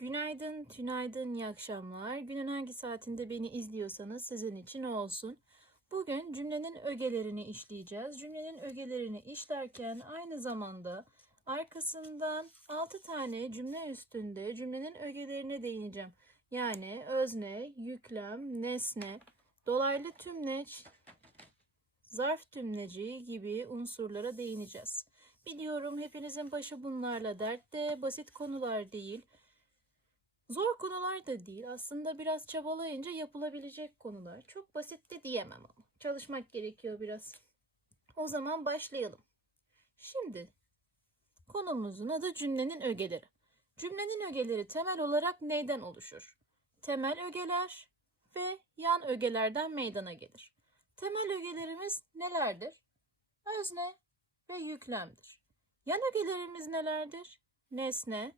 Günaydın, tünaydın, iyi akşamlar. Günün hangi saatinde beni izliyorsanız sizin için olsun. Bugün cümlenin ögelerini işleyeceğiz. Cümlenin ögelerini işlerken aynı zamanda arkasından 6 tane cümle üstünde cümlenin ögelerine değineceğim. Yani özne, yüklem, nesne, dolaylı tümleç, zarf tümleci gibi unsurlara değineceğiz. Biliyorum hepinizin başı bunlarla dertte, basit konular değil. Zor konular da değil. Aslında biraz çabalayınca yapılabilecek konular. Çok basit de diyemem ama. Çalışmak gerekiyor biraz. O zaman başlayalım. Şimdi konumuzun adı cümlenin ögeleri. Cümlenin ögeleri temel olarak neyden oluşur? Temel ögeler ve yan ögelerden meydana gelir. Temel ögelerimiz nelerdir? Özne ve yüklemdir. Yan ögelerimiz nelerdir? Nesne,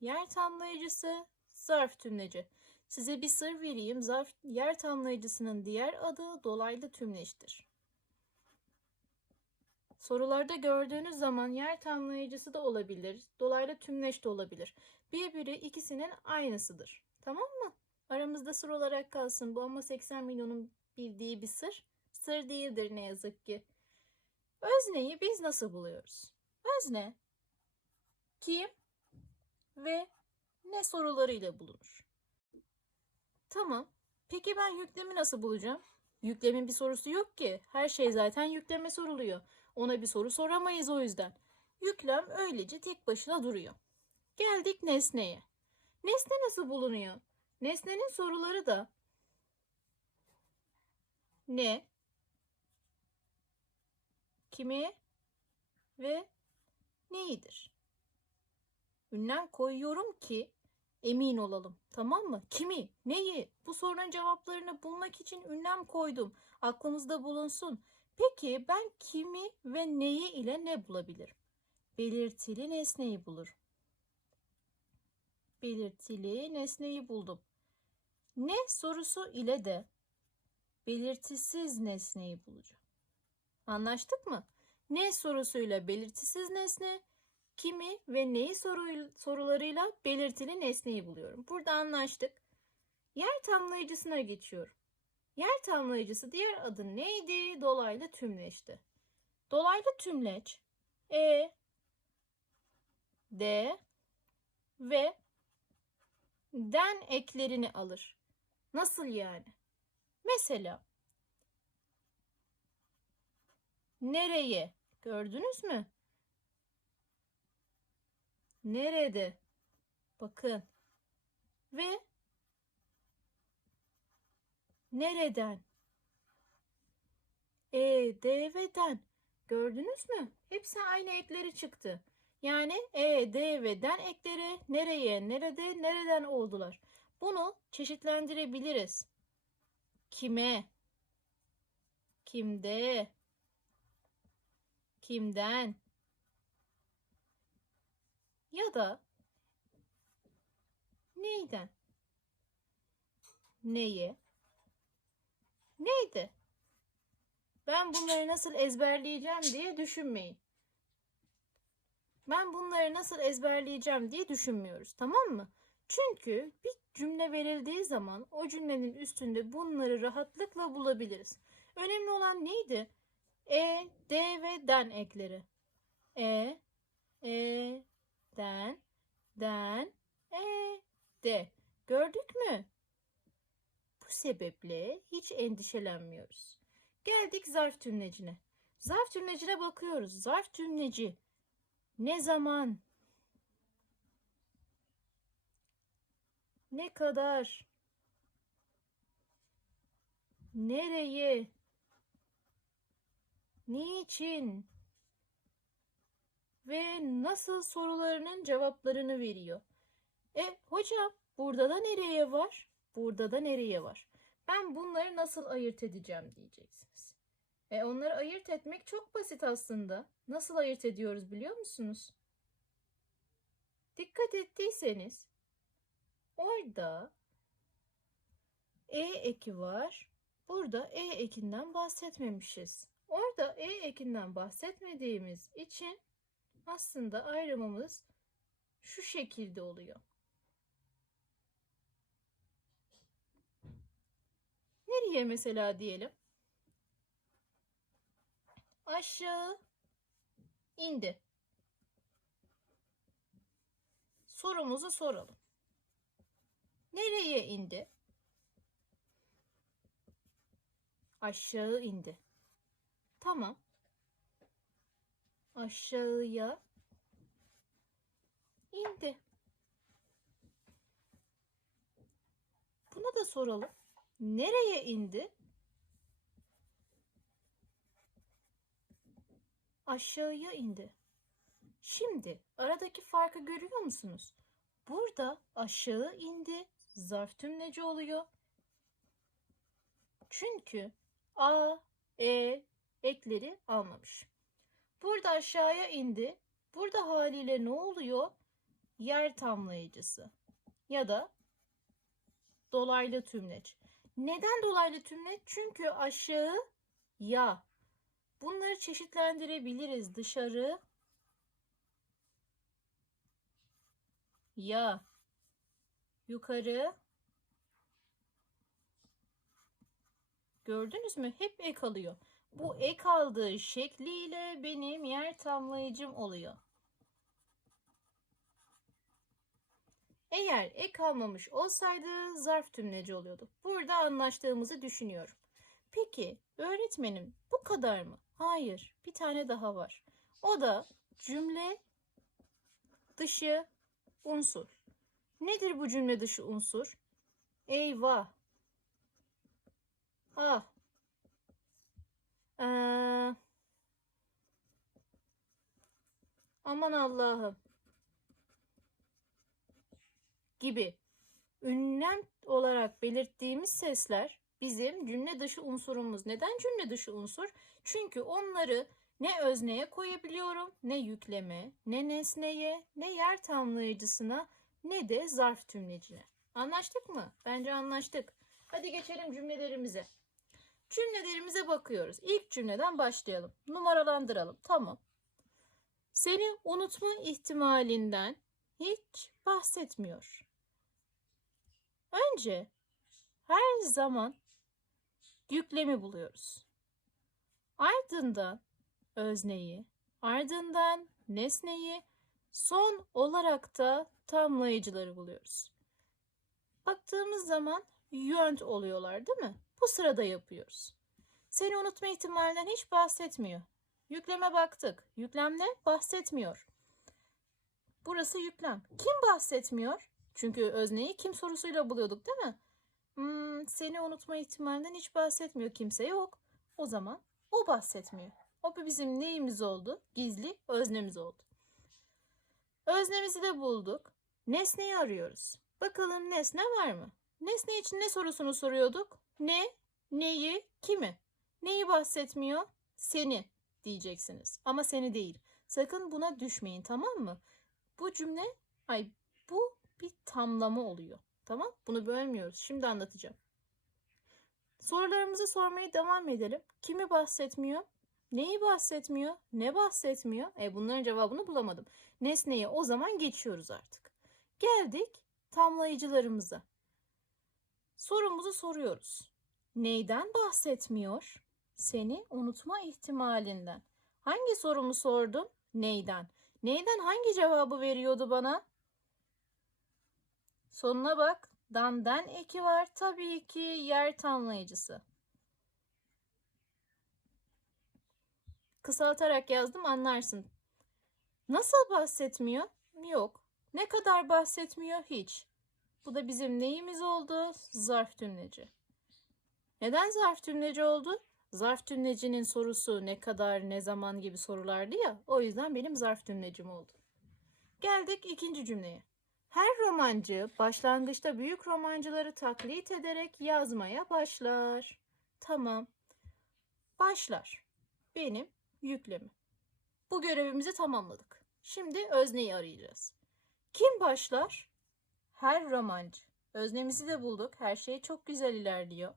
yer tamlayıcısı, zarf tümleci. Size bir sır vereyim. Zarf yer tamlayıcısının diğer adı dolaylı tümleçtir. Sorularda gördüğünüz zaman yer tamlayıcısı da olabilir, dolaylı tümleç de olabilir. Birbiri ikisinin aynısıdır. Tamam mı? Aramızda sır olarak kalsın bu ama 80 milyonun bildiği bir sır. Sır değildir ne yazık ki. Özneyi biz nasıl buluyoruz? Özne kim ve ne sorularıyla bulunur. Tamam. Peki ben yüklemi nasıl bulacağım? Yüklemin bir sorusu yok ki. Her şey zaten yükleme soruluyor. Ona bir soru soramayız o yüzden. Yüklem öylece tek başına duruyor. Geldik nesneye. Nesne nasıl bulunuyor? Nesnenin soruları da ne, kimi ve neyidir? Ünlem koyuyorum ki emin olalım. Tamam mı? Kimi, neyi? Bu sorunun cevaplarını bulmak için ünlem koydum. Aklımızda bulunsun. Peki ben kimi ve neyi ile ne bulabilirim? Belirtili nesneyi bulur. Belirtili nesneyi buldum. Ne sorusu ile de belirtisiz nesneyi bulacağım. Anlaştık mı? Ne sorusuyla belirtisiz nesne, kimi ve neyi soru, sorularıyla belirtili nesneyi buluyorum. Burada anlaştık. Yer tamlayıcısına geçiyorum. Yer tamlayıcısı diğer adı neydi? Dolaylı tümleçti. Dolaylı tümleç E, D ve den eklerini alır. Nasıl yani? Mesela nereye gördünüz mü? Nerede? Bakın. Ve nereden? E, D ve den. Gördünüz mü? Hepsi aynı ekleri çıktı. Yani E, D ve den ekleri nereye, nerede, nereden oldular. Bunu çeşitlendirebiliriz. Kime? Kimde? Kimden? Ya da neyden? Neye? Neydi? Ben bunları nasıl ezberleyeceğim diye düşünmeyin. Ben bunları nasıl ezberleyeceğim diye düşünmüyoruz. Tamam mı? Çünkü bir cümle verildiği zaman o cümlenin üstünde bunları rahatlıkla bulabiliriz. Önemli olan neydi? E, D ve den ekleri. E, E, den, den, e, de. Gördük mü? Bu sebeple hiç endişelenmiyoruz. Geldik zarf tümlecine. Zarf tümlecine bakıyoruz. Zarf tümleci ne zaman, ne kadar, nereye, niçin ve nasıl sorularının cevaplarını veriyor. E hocam burada da nereye var? Burada da nereye var? Ben bunları nasıl ayırt edeceğim diyeceksiniz. E onları ayırt etmek çok basit aslında. Nasıl ayırt ediyoruz biliyor musunuz? Dikkat ettiyseniz orada e eki var. Burada e ekinden bahsetmemişiz. Orada e ekinden bahsetmediğimiz için aslında ayrımımız şu şekilde oluyor. Nereye mesela diyelim? Aşağı indi. Sorumuzu soralım. Nereye indi? Aşağı indi. Tamam. Aşağıya indi. Buna da soralım. Nereye indi? Aşağıya indi. Şimdi aradaki farkı görüyor musunuz? Burada aşağı indi zarf tümleci oluyor. Çünkü a, e ekleri almamış. Burada aşağıya indi. Burada haliyle ne oluyor? Yer tamlayıcısı ya da dolaylı tümleç. Neden dolaylı tümleç? Çünkü aşağı ya. Bunları çeşitlendirebiliriz. Dışarı ya yukarı gördünüz mü? Hep ek alıyor. Bu ek aldığı şekliyle benim yer tamlayıcım oluyor. Eğer ek almamış olsaydı zarf tümleci oluyordu. Burada anlaştığımızı düşünüyorum. Peki öğretmenim bu kadar mı? Hayır, bir tane daha var. O da cümle dışı unsur. Nedir bu cümle dışı unsur? Eyvah. Ah. Aman Allah'ım. Gibi ünlem olarak belirttiğimiz sesler bizim cümle dışı unsurumuz. Neden cümle dışı unsur? Çünkü onları ne özneye koyabiliyorum, ne yükleme, ne nesneye, ne yer tamlayıcısına, ne de zarf tümlecine. Anlaştık mı? Bence anlaştık. Hadi geçelim cümlelerimize. Cümlelerimize bakıyoruz. İlk cümleden başlayalım. Numaralandıralım. Tamam. Seni unutma ihtimalinden hiç bahsetmiyor. Önce her zaman yüklemi buluyoruz. Ardından özneyi, ardından nesneyi, son olarak da tamlayıcıları buluyoruz. Baktığımız zaman yönt oluyorlar değil mi? Bu sırada yapıyoruz. Seni unutma ihtimalinden hiç bahsetmiyor. Yükleme baktık. Yüklemle bahsetmiyor. Burası yüklem. Kim bahsetmiyor? Çünkü özneyi kim sorusuyla buluyorduk değil mi? Hmm, seni unutma ihtimalinden hiç bahsetmiyor. Kimse yok. O zaman o bahsetmiyor. O bizim neyimiz oldu? Gizli öznemiz oldu. Öznemizi de bulduk. Nesneyi arıyoruz. Bakalım nesne var mı? Nesne için ne sorusunu soruyorduk? Ne, neyi, kimi? Neyi bahsetmiyor? Seni diyeceksiniz. Ama seni değil. Sakın buna düşmeyin tamam mı? Bu cümle, ay bu bir tamlama oluyor. Tamam? Bunu bölmüyoruz. Şimdi anlatacağım. Sorularımızı sormaya devam edelim. Kimi bahsetmiyor? Neyi bahsetmiyor? Ne bahsetmiyor? E bunların cevabını bulamadım. Nesneyi o zaman geçiyoruz artık. Geldik tamlayıcılarımıza. Sorumuzu soruyoruz. Neyden bahsetmiyor? Seni unutma ihtimalinden. Hangi sorumu sordum? Neyden? Neyden hangi cevabı veriyordu bana? Sonuna bak. Dan'den eki var. Tabii ki yer tamlayıcısı. Kısaltarak yazdım anlarsın. Nasıl bahsetmiyor? Yok. Ne kadar bahsetmiyor? Hiç. Bu da bizim neyimiz oldu? Zarf tümleci. Neden zarf tümleci oldu? Zarf tümlecinin sorusu ne kadar, ne zaman gibi sorulardı ya. O yüzden benim zarf tümlecim oldu. Geldik ikinci cümleye. Her romancı başlangıçta büyük romancıları taklit ederek yazmaya başlar. Tamam. Başlar. Benim yüklemi. Bu görevimizi tamamladık. Şimdi özneyi arayacağız. Kim başlar? Her romancı. Öznemizi de bulduk. Her şey çok güzel ilerliyor.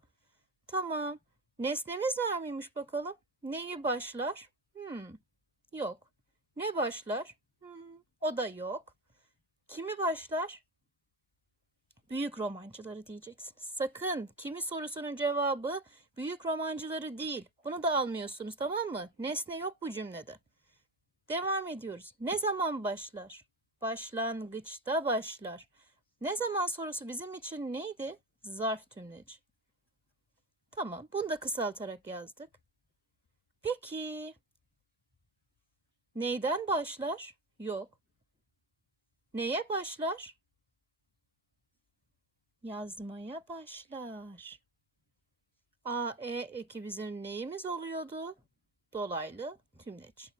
Tamam. Nesnemiz var mıymış bakalım? Neyi başlar? Hmm. Yok. Ne başlar? Hmm. O da yok. Kimi başlar? Büyük romancıları diyeceksiniz. Sakın kimi sorusunun cevabı büyük romancıları değil. Bunu da almıyorsunuz tamam mı? Nesne yok bu cümlede. Devam ediyoruz. Ne zaman başlar? Başlangıçta başlar. Ne zaman sorusu bizim için neydi? Zarf tümleci. Tamam, bunu da kısaltarak yazdık. Peki, neyden başlar? Yok. Neye başlar? Yazmaya başlar. A, E eki bizim neyimiz oluyordu? Dolaylı tümleç.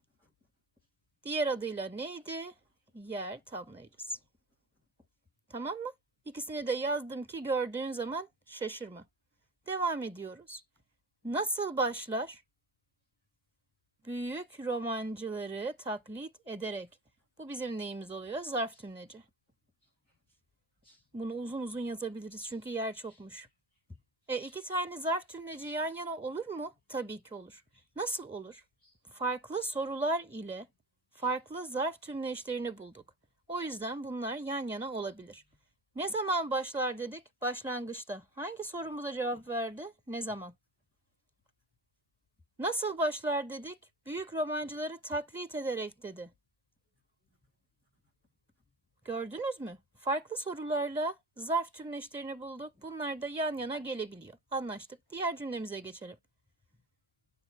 Diğer adıyla neydi? Yer tamlayıcısı. Tamam mı? İkisini de yazdım ki gördüğün zaman şaşırma. Devam ediyoruz. Nasıl başlar? Büyük romancıları taklit ederek. Bu bizim neyimiz oluyor? Zarf tümleci. Bunu uzun uzun yazabiliriz çünkü yer çokmuş. E, iki tane zarf tümleci yan yana olur mu? Tabii ki olur. Nasıl olur? Farklı sorular ile farklı zarf tümleçlerini bulduk. O yüzden bunlar yan yana olabilir. Ne zaman başlar dedik? Başlangıçta. Hangi sorumuza cevap verdi? Ne zaman? Nasıl başlar dedik? Büyük romancıları taklit ederek dedi. Gördünüz mü? Farklı sorularla zarf tümleçlerini bulduk. Bunlar da yan yana gelebiliyor. Anlaştık. Diğer cümlemize geçelim.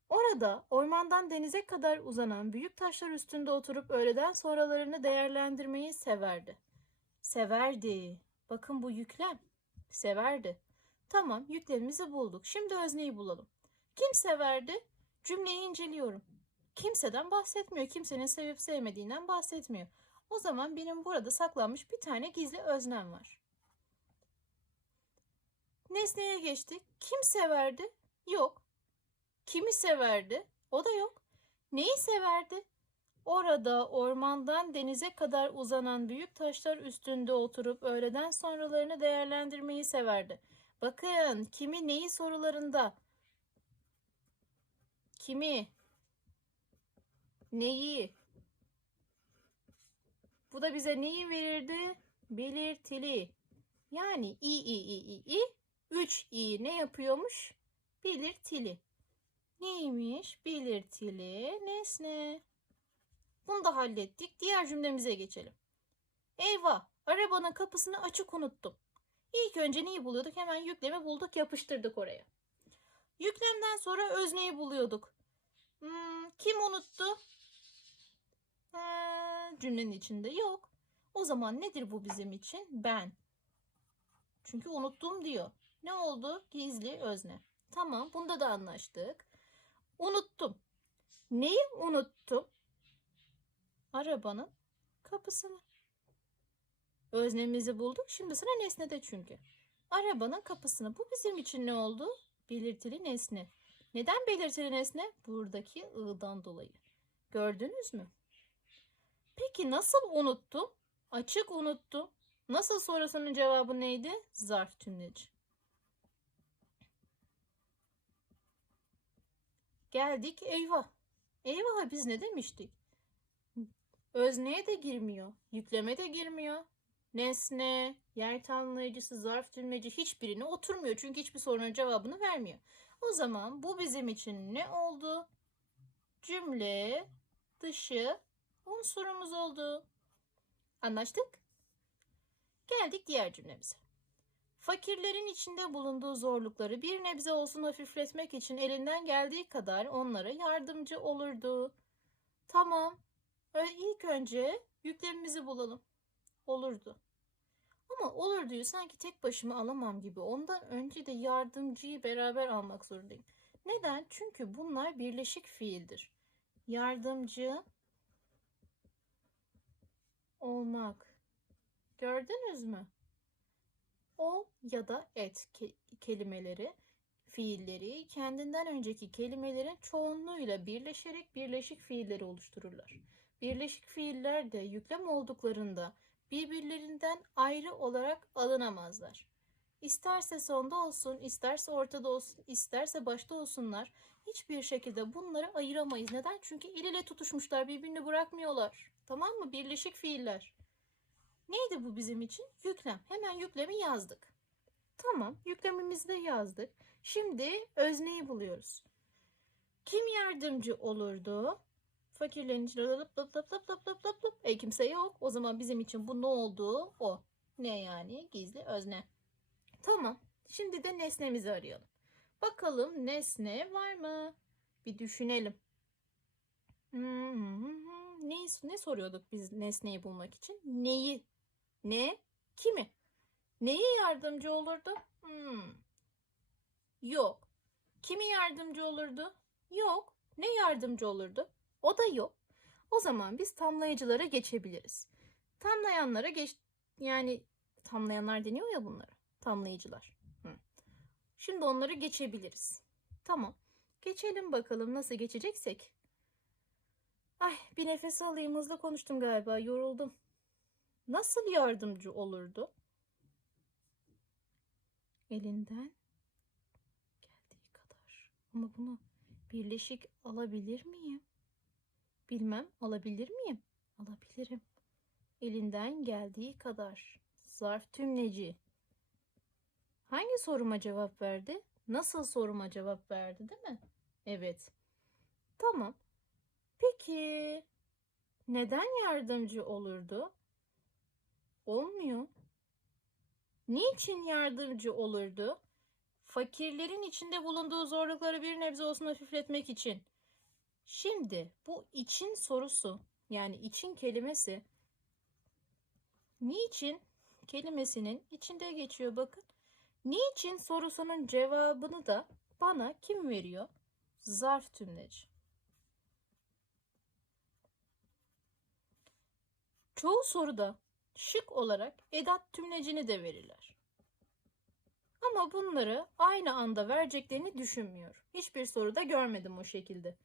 Orada ormandan denize kadar uzanan büyük taşlar üstünde oturup öğleden sonralarını değerlendirmeyi severdi. Severdi. Bakın bu yüklem. Severdi. Tamam yüklemimizi bulduk. Şimdi özneyi bulalım. Kim severdi? Cümleyi inceliyorum. Kimseden bahsetmiyor. Kimsenin sevip sevmediğinden bahsetmiyor. O zaman benim burada saklanmış bir tane gizli öznem var. Nesneye geçtik. Kim severdi? Yok. Kimi severdi? O da yok. Neyi severdi? Orada ormandan denize kadar uzanan büyük taşlar üstünde oturup öğleden sonralarını değerlendirmeyi severdi. Bakın kimi neyi sorularında? Kimi? Neyi? Bu da bize neyi verirdi? Belirtili. Yani i i i i i 3 i ne yapıyormuş? Belirtili. Neymiş? Belirtili nesne. Bunu da hallettik. Diğer cümlemize geçelim. Eyvah! Arabanın kapısını açık unuttum. İlk önce neyi buluyorduk? Hemen yüklemi bulduk, yapıştırdık oraya. Yüklemden sonra özneyi buluyorduk. Hmm, kim unuttu? Ha, cümlenin içinde yok. O zaman nedir bu bizim için? Ben. Çünkü unuttum diyor. Ne oldu? Gizli özne. Tamam, bunda da anlaştık. Unuttum. Neyi unuttum? Arabanın kapısını. Öznemizi bulduk. Şimdi sıra nesnede çünkü. Arabanın kapısını. Bu bizim için ne oldu? Belirtili nesne. Neden belirtili nesne? Buradaki ı'dan dolayı. Gördünüz mü? Peki nasıl unuttum? Açık unuttum. Nasıl sorusunun cevabı neydi? Zarf tümleci. Geldik eyvah. Eyvah biz ne demiştik? Özneye de girmiyor. Yükleme de girmiyor. Nesne, yer tanımlayıcısı, zarf tümleci hiçbirine oturmuyor. Çünkü hiçbir sorunun cevabını vermiyor. O zaman bu bizim için ne oldu? Cümle dışı unsurumuz oldu. Anlaştık? Geldik diğer cümlemize. Fakirlerin içinde bulunduğu zorlukları bir nebze olsun hafifletmek için elinden geldiği kadar onlara yardımcı olurdu. Tamam. İlk önce yüklemimizi bulalım. Olurdu. Ama olurduyu sanki tek başıma alamam gibi. Ondan önce de yardımcıyı beraber almak zorundayım. Neden? Çünkü bunlar birleşik fiildir. Yardımcı olmak. Gördünüz mü? O ya da et ke- kelimeleri, fiilleri kendinden önceki kelimelerin çoğunluğuyla birleşerek birleşik fiilleri oluştururlar. Birleşik fiiller de yüklem olduklarında birbirlerinden ayrı olarak alınamazlar. İsterse sonda olsun, isterse ortada olsun, isterse başta olsunlar. Hiçbir şekilde bunları ayıramayız. Neden? Çünkü el ile tutuşmuşlar, birbirini bırakmıyorlar. Tamam mı? Birleşik fiiller. Neydi bu bizim için? Yüklem. Hemen yüklemi yazdık. Tamam, yüklemimizi de yazdık. Şimdi özneyi buluyoruz. Kim yardımcı olurdu? Fakirlerin içinde lıp lıp lıp lıp lıp lıp lıp lıp. E kimse yok. O zaman bizim için bu ne oldu? O. Ne yani? Gizli özne. Tamam. Şimdi de nesnemizi arayalım. Bakalım nesne var mı? Bir düşünelim. Hmm, ne, ne soruyorduk biz nesneyi bulmak için? Neyi? Ne? Kimi? Neye yardımcı olurdu? Hmm. Yok. Kimi yardımcı olurdu? Yok. Ne yardımcı olurdu? O da yok. O zaman biz tamlayıcılara geçebiliriz. Tamlayanlara geç yani tamlayanlar deniyor ya bunlara. Tamlayıcılar. Hı. Şimdi onları geçebiliriz. Tamam. Geçelim bakalım nasıl geçeceksek. Ay bir nefes alayım hızlı konuştum galiba yoruldum. Nasıl yardımcı olurdu? Elinden geldiği kadar. Ama bunu birleşik alabilir miyim? Bilmem alabilir miyim? Alabilirim. Elinden geldiği kadar. Zarf tümleci. Hangi soruma cevap verdi? Nasıl soruma cevap verdi değil mi? Evet. Tamam. Peki neden yardımcı olurdu? Olmuyor. Niçin yardımcı olurdu? Fakirlerin içinde bulunduğu zorlukları bir nebze olsun hafifletmek için. Şimdi bu için sorusu yani için kelimesi niçin kelimesinin içinde geçiyor bakın. Niçin sorusunun cevabını da bana kim veriyor? Zarf tümleci. Çoğu soruda şık olarak edat tümlecini de verirler. Ama bunları aynı anda vereceklerini düşünmüyorum. Hiçbir soruda görmedim o şekilde.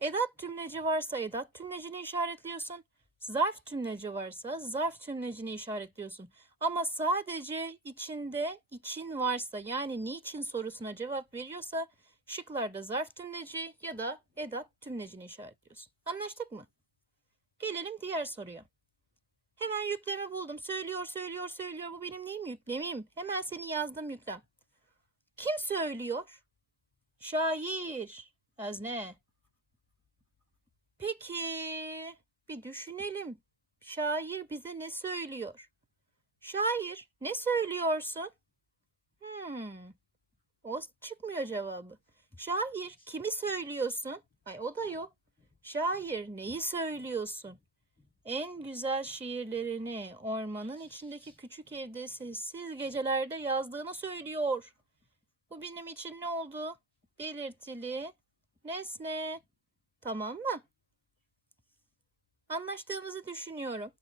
Edat tümleci varsa edat tümlecini işaretliyorsun. Zarf tümleci varsa zarf tümlecini işaretliyorsun. Ama sadece içinde için varsa yani niçin sorusuna cevap veriyorsa şıklarda zarf tümleci ya da edat tümlecini işaretliyorsun. Anlaştık mı? Gelelim diğer soruya. Hemen yükleme buldum. Söylüyor, söylüyor, söylüyor. Bu benim neyim? Yüklemim. Hemen seni yazdım yüklem. Kim söylüyor? Şair. Özne. Peki, bir düşünelim. Şair bize ne söylüyor? Şair, ne söylüyorsun? Hmm, o çıkmıyor cevabı. Şair, kimi söylüyorsun? Ay o da yok. Şair, neyi söylüyorsun? En güzel şiirlerini ormanın içindeki küçük evde sessiz gecelerde yazdığını söylüyor. Bu benim için ne oldu? Belirtili nesne. Tamam mı? Anlaştığımızı düşünüyorum.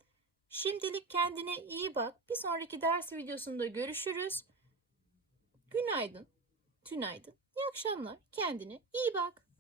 Şimdilik kendine iyi bak. Bir sonraki ders videosunda görüşürüz. Günaydın, tünaydın, iyi akşamlar. Kendine iyi bak.